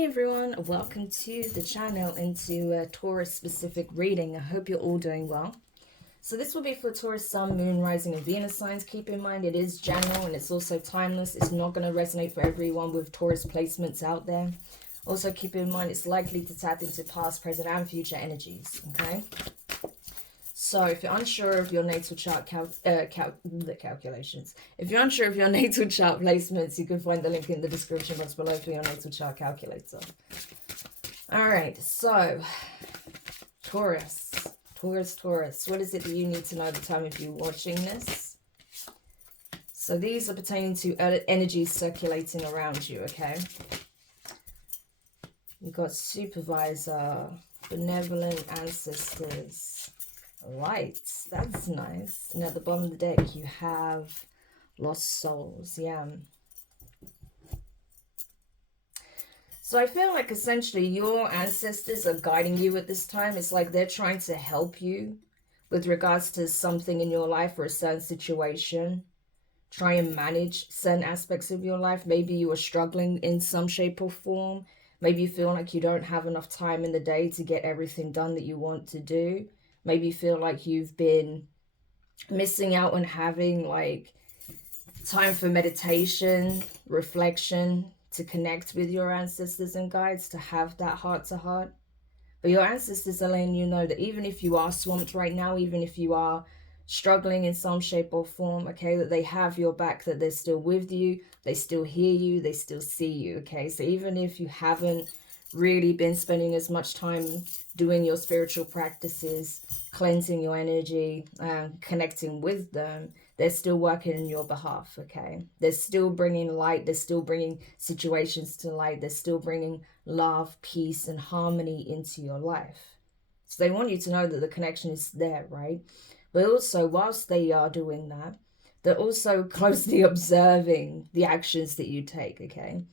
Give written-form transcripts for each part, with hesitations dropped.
Hey everyone, welcome to the channel and to a Taurus specific reading. I hope you're all doing well. So this will be for Taurus, Sun, Moon, Rising and Venus signs. Keep in mind it is general and it's also timeless. It's not going to resonate for everyone with Taurus placements out there. Also keep in mind it's likely to tap into past, present and future energies, okay? So if you're unsure of your natal chart calculations, if you're unsure of your natal chart placements, you can find the link in the description box below for your natal chart calculator. All right, so Taurus, what is it that you need to know at the time of you watching this? So these are pertaining to energies circulating around you, okay? You've got supervisor, benevolent ancestors, lights, that's nice. And at the bottom of the deck you have lost souls. Yeah, so I feel like essentially your ancestors are guiding you at this time. It's like they're trying to help you with regards to something in your life or a certain situation. Try and manage certain aspects of your life. Maybe you are struggling in some shape or form. Maybe you feel like you don't have enough time in the day to get everything done that you want to do. Maybe you feel like you've been missing out on having like time for meditation, reflection, to connect with your ancestors and guides, to have that heart-to-heart. But your ancestors are letting you know that even if you are swamped right now, even if you are struggling in some shape or form, okay, that they have your back, that they're still with you, they still hear you, they still see you, okay? So even if you haven't really been spending as much time doing your spiritual practices, cleansing your energy, connecting with them, they're still working on your behalf, okay? They're still bringing light, they're still bringing situations to light, they're still bringing love, peace, and harmony into your life. So they want you to know that the connection is there, right? But also, whilst they are doing that, they're also closely observing the actions that you take, okay?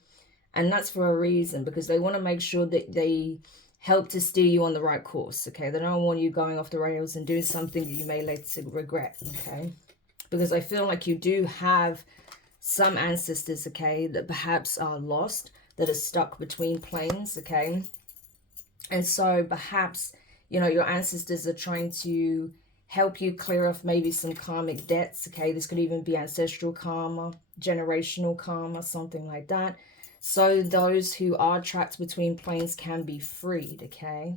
And that's for a reason, because they want to make sure that they help to steer you on the right course, okay? They don't want you going off the rails and doing something that you may later regret, okay? Because I feel like you do have some ancestors, okay, that perhaps are lost, that are stuck between planes, okay? And so perhaps, you know, your ancestors are trying to help you clear off maybe some karmic debts, okay? This could even be ancestral karma, generational karma, something like that. So those who are trapped between planes can be freed, okay?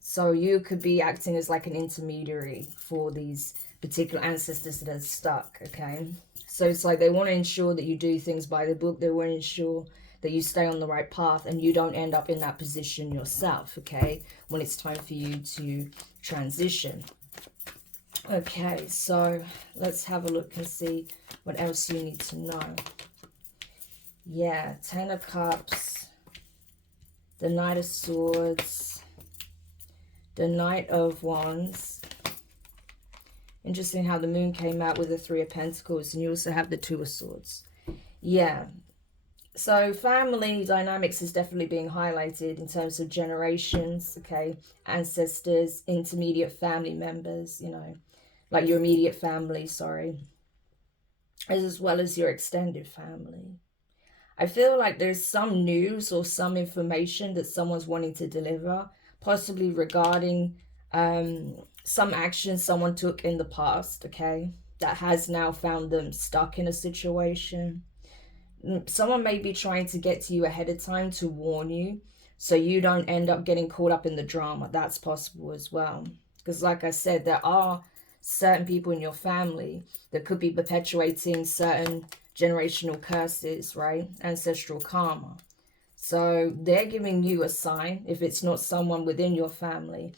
So you could be acting as like an intermediary for these particular ancestors that are stuck, okay? So it's like they want to ensure that you do things by the book. They want to ensure that you stay on the right path and you don't end up in that position yourself, okay? When it's time for you to transition. Okay, so let's have a look and see what else you need to know. Yeah, Ten of Cups, the Knight of Swords, the Knight of Wands. Interesting how the Moon came out with the Three of Pentacles, and you also have the Two of Swords. Yeah, so family dynamics is definitely being highlighted in terms of generations, okay? Ancestors, intermediate family members, you know, like your immediate family, sorry, as well as your extended family. I feel like there's some news or some information that someone's wanting to deliver, possibly regarding some action someone took in the past, okay, that has now found them stuck in a situation. Someone may be trying to get to you ahead of time to warn you so you don't end up getting caught up in the drama. That's possible as well. Because like I said, there are certain people in your family that could be perpetuating certain generational curses, right? Ancestral karma. So they're giving you a sign, if it's not someone within your family,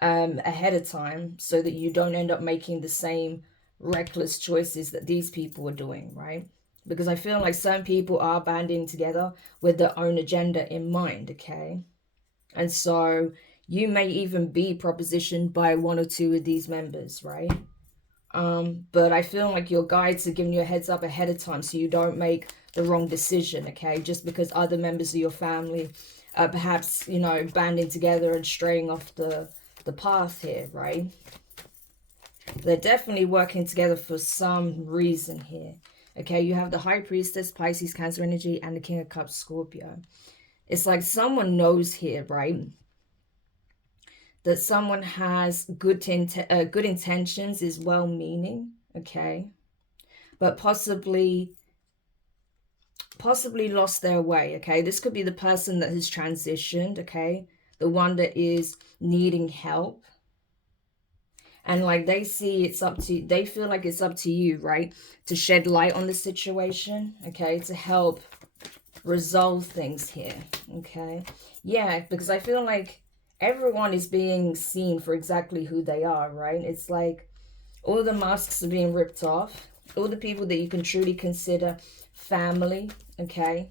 ahead of time, so that you don't end up making the same reckless choices that these people are doing, right? Because I feel like some people are banding together with their own agenda in mind, okay? And so you may even be propositioned by one or two of these members, right? But I feel like your guides are giving you a heads up ahead of time so you don't make the wrong decision, okay? Just because other members of your family are perhaps, you know, banding together and straying off the path here, right? They're definitely working together for some reason here, okay? You have the High Priestess, Pisces, Cancer energy, and the King of Cups, Scorpio. It's like someone knows here, right? That someone has good intentions, is well-meaning, okay? But possibly lost their way, okay? This could be the person that has transitioned, okay? The one that is needing help. And like they see it's up to, they feel like it's up to you, right? To shed light on the situation, okay? To help resolve things here, okay? Yeah, because I feel like everyone is being seen for exactly who they are, right? It's like all the masks are being ripped off. All the people that you can truly consider family, okay,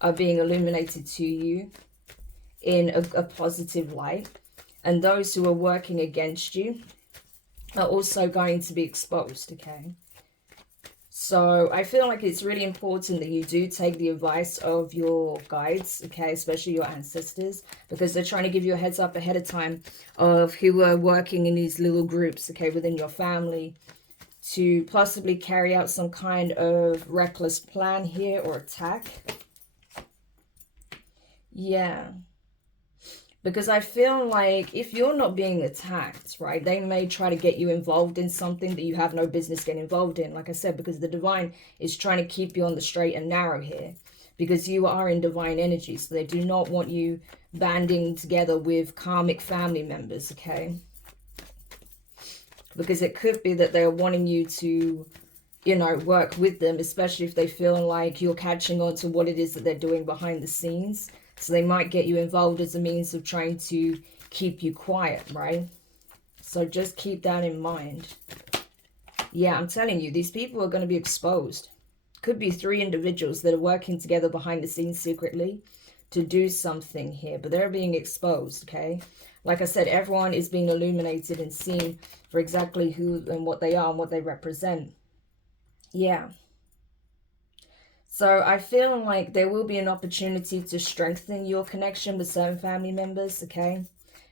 are being illuminated to you in a positive light. And those who are working against you are also going to be exposed, okay? So I feel like it's really important that you do take the advice of your guides, okay, especially your ancestors, because they're trying to give you a heads up ahead of time of who are working in these little groups, okay, within your family, to possibly carry out some kind of reckless plan here or attack. Yeah. Because I feel like if you're not being attacked, right, they may try to get you involved in something that you have no business getting involved in. Like I said, because the divine is trying to keep you on the straight and narrow here. Because you are in divine energy. So they do not want you banding together with karmic family members, okay? Because it could be that they're wanting you to, you know, work with them, especially if they feel like you're catching on to what it is that they're doing behind the scenes. So they might get you involved as a means of trying to keep you quiet, right? So just keep that in mind. Yeah, I'm telling you, these people are going to be exposed. Could be 3 individuals that are working together behind the scenes secretly to do something here, but they're being exposed, okay? Like I said, everyone is being illuminated and seen for exactly who and what they are and what they represent. Yeah. So I feel like there will be an opportunity to strengthen your connection with certain family members, okay?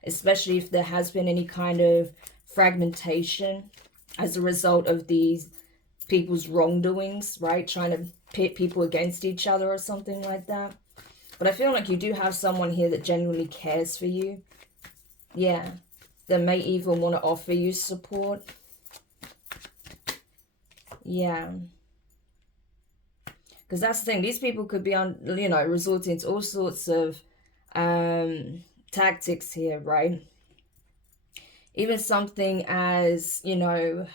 Especially if there has been any kind of fragmentation as a result of these people's wrongdoings, right? Trying to pit people against each other or something like that. But I feel like you do have someone here that genuinely cares for you. Yeah. That may even want to offer you support. Yeah. Because that's the thing. These people could be on, you know, resorting to all sorts of tactics here, right? Even something as, you know,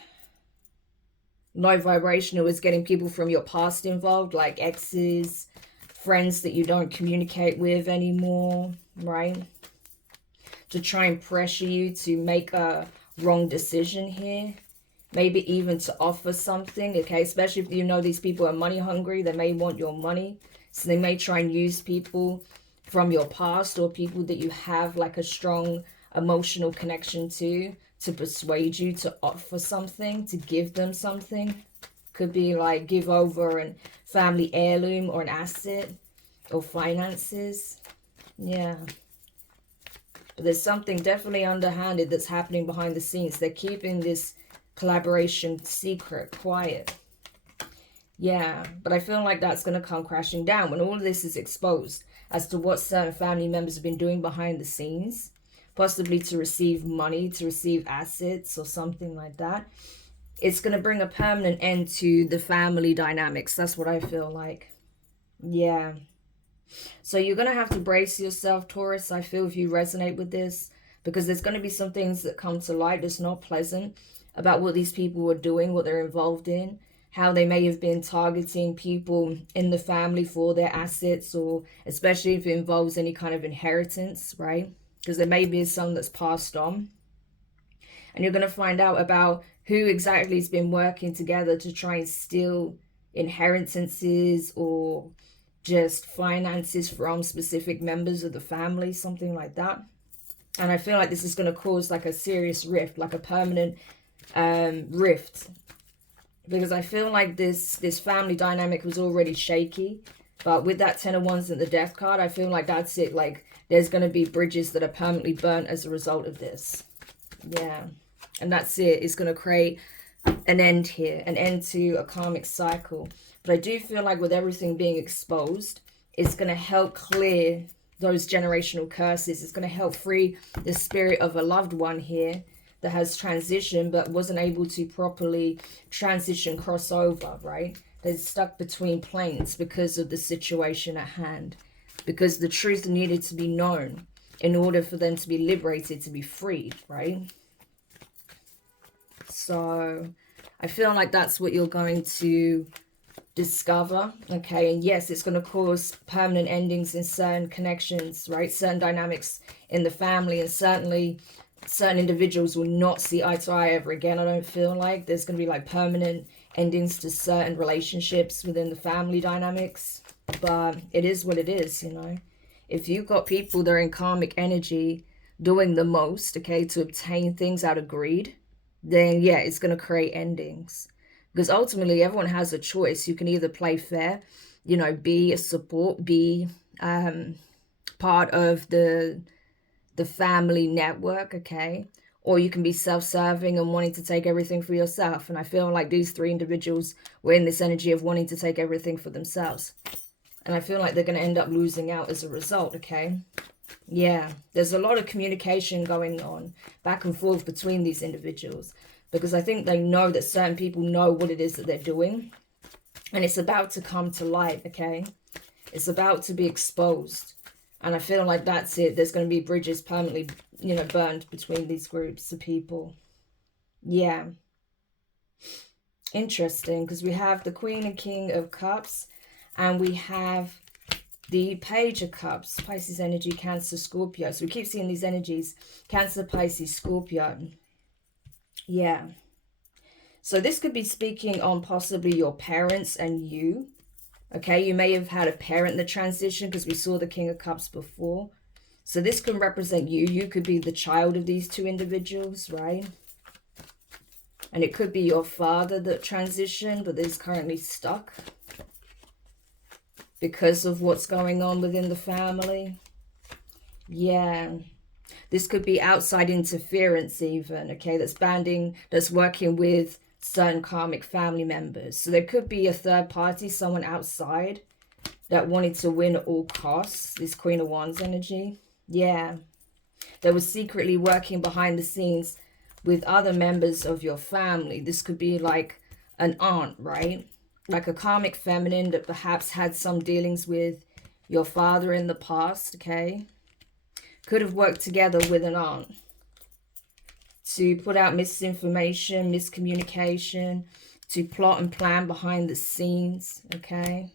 low vibrational is getting people from your past involved, like exes, friends that you don't communicate with anymore, right? To try and pressure you to make a wrong decision here. Maybe even to offer something, okay? Especially if you know these people are money hungry. They may want your money. So they may try and use people from your past or people that you have like a strong emotional connection to persuade you to offer something, to give them something. Could be like give over a family heirloom or an asset or finances. Yeah. But there's something definitely underhanded that's happening behind the scenes. They're keeping this collaboration secret, quiet. Yeah, but I feel like that's going to come crashing down when all of this is exposed as to what certain family members have been doing behind the scenes, possibly to receive money, to receive assets or something like that. It's going to bring a permanent end to the family dynamics. That's what I feel like. Yeah. So you're going to have to brace yourself, Taurus, I feel, if you resonate with this, because there's going to be some things that come to light that's not pleasant about what these people are doing, what they're involved in, how they may have been targeting people in the family for their assets, or especially if it involves any kind of inheritance, right? Because there may be some that's passed on. And you're going to find out about who exactly has been working together to try and steal inheritances or just finances from specific members of the family, something like that. And I feel like this is going to cause like a serious rift, like a permanent rift, because I feel like this family dynamic was already shaky, but with that 10 of Wands and the Death card, I feel like that's it. Like there's going to be bridges that are permanently burnt as a result of this. Yeah, and that's it. It's going to create an end here, an end to a karmic cycle. But I do feel like with everything being exposed, It's going to help clear those generational curses. It's going to help free the spirit of a loved one here that has transitioned but wasn't able to properly transition, cross over, right? They're stuck between planes because of the situation at hand, because the truth needed to be known in order for them to be liberated, to be freed, right? So I feel like that's what you're going to discover, okay? And yes, it's going to cause permanent endings in certain connections, right? Certain dynamics in the family, and certainly certain individuals will not see eye to eye ever again. I don't feel like there's going to be like permanent endings to certain relationships within the family dynamics, but it is what it is, you know. If you've got people that are in karmic energy doing the most, okay, to obtain things out of greed, then yeah, it's going to create endings. Because ultimately, everyone has a choice. You can either play fair, you know, be a support, be part of the family network, okay? Or you can be self-serving and wanting to take everything for yourself. And I feel like these three individuals were in this energy of wanting to take everything for themselves. And I feel like they're going to end up losing out as a result, okay? Yeah, there's a lot of communication going on back and forth between these individuals, because I think they know that certain people know what it is that they're doing, and it's about to come to light, okay? It's about to be exposed, and I feel like that's it. There's going to be bridges permanently, you know, burned between these groups of people. Yeah. Interesting, because we have the Queen and King of Cups, and we have the Page of Cups, Pisces energy, Cancer, Scorpio. So we keep seeing these energies, Cancer, Pisces, Scorpio. Yeah. So this could be speaking on possibly your parents and you. Okay, you may have had a parent in the transition, because we saw the King of Cups before. So this can represent you. You could be the child of these two individuals, right? And it could be your father that transitioned, but is currently stuck because of what's going on within the family. Yeah. This could be outside interference even, okay? That's working with certain karmic family members. So there could be a third party, someone outside that wanted to win at all costs. This Queen of Wands energy. Yeah. That was secretly working behind the scenes with other members of your family. This could be like an aunt, right? Like a karmic feminine that perhaps had some dealings with your father in the past, okay? Could have worked together with an aunt to put out misinformation, miscommunication, to plot and plan behind the scenes, okay?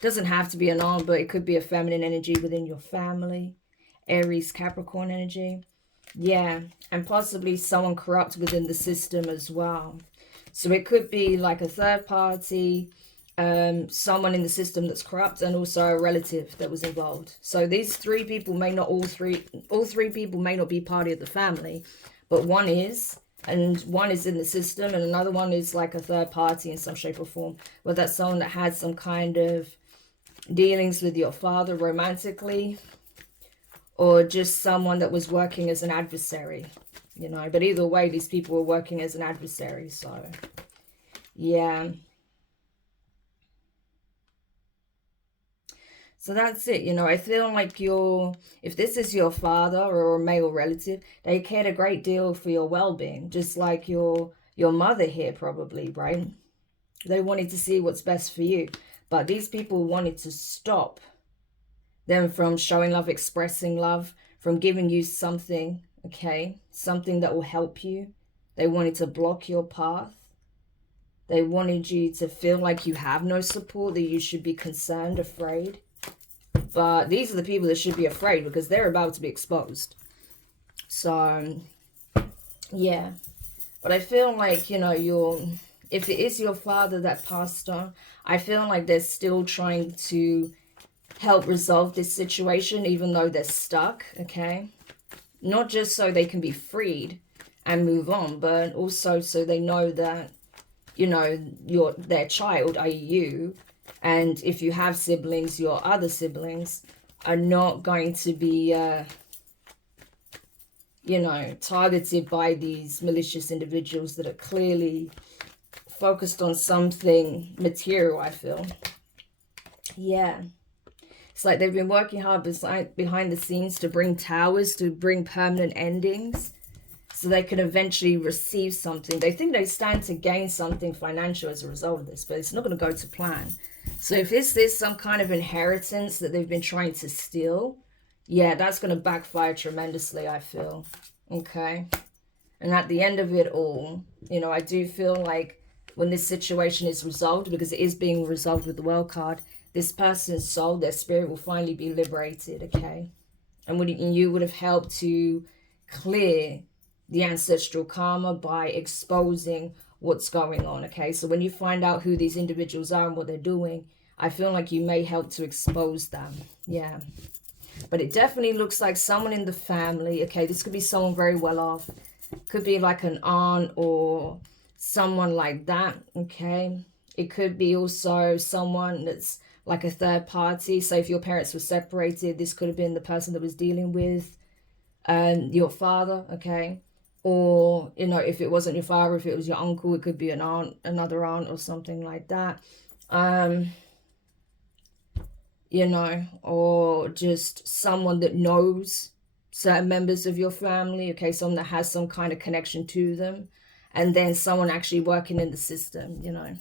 Doesn't have to be an aunt, but it could be a feminine energy within your family. Aries, Capricorn energy. Yeah, and possibly someone corrupt within the system as well. So it could be like a third party, someone in the system that's corrupt, and also a relative that was involved. So these three people may not, all three people may not be part of the family, but one is, and one is in the system, and another one is like a third party in some shape or form. Whether that's someone that had some kind of dealings with your father romantically, or just someone that was working as an adversary, you know. But either way, these people were working as an adversary. So yeah, so that's it, you know. I feel like if this is your father or a male relative, they cared a great deal for your well-being, just like your mother here probably, right? They wanted to see what's best for you, but these people wanted to stop them from showing love, expressing love, from giving you something, okay? Something that will help you. They wanted to block your path. They wanted you to feel like you have no support, that you should be concerned, afraid. But these are the people that should be afraid, because they're about to be exposed. So, yeah. But I feel like, you know, if it is your father that passed on, I feel like they're still trying to help resolve this situation, even though they're stuck, okay? Not just so they can be freed and move on, but also so they know that, you know, their child, i.e. you, and if you have siblings, your other siblings are not going to be, you know, targeted by these malicious individuals that are clearly focused on something material, I feel. Yeah. It's like they've been working hard behind the scenes to bring towers, to bring permanent endings, so they can eventually receive something. They think they stand to gain something financial as a result of this, but it's not going to go to plan. So if this is some kind of inheritance that they've been trying to steal, yeah, that's going to backfire tremendously, I feel. Okay. And at the end of it all, you know, I do feel like when this situation is resolved, because it is being resolved with the World card, this person's soul, their spirit will finally be liberated, okay? And you would have helped to clear the ancestral karma by exposing what's going on, okay? So when you find out who these individuals are and what they're doing, I feel like you may help to expose them, yeah. But it definitely looks like someone in the family, okay? This could be someone very well off. Could be like an aunt or someone like that, okay? It could be also someone that's like a third party. So if your parents were separated, this could have been the person that was dealing with your father, okay? Or, you know, if it wasn't your father, if it was your uncle, it could be an aunt, another aunt or something like that. You know, or just someone that knows certain members of your family, okay? Someone that has some kind of connection to them. And then someone actually working in the system, you know.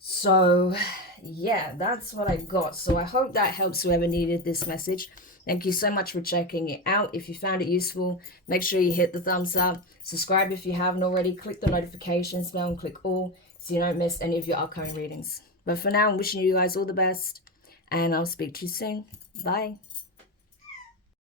So, yeah, that's what I got. So I hope that helps whoever needed this message. Thank you so much for checking it out. If you found it useful, make sure you hit the thumbs up. Subscribe if you haven't already. Click the notifications bell and click all so you don't miss any of your upcoming readings. But for now, I'm wishing you guys all the best. And I'll speak to you soon. Bye.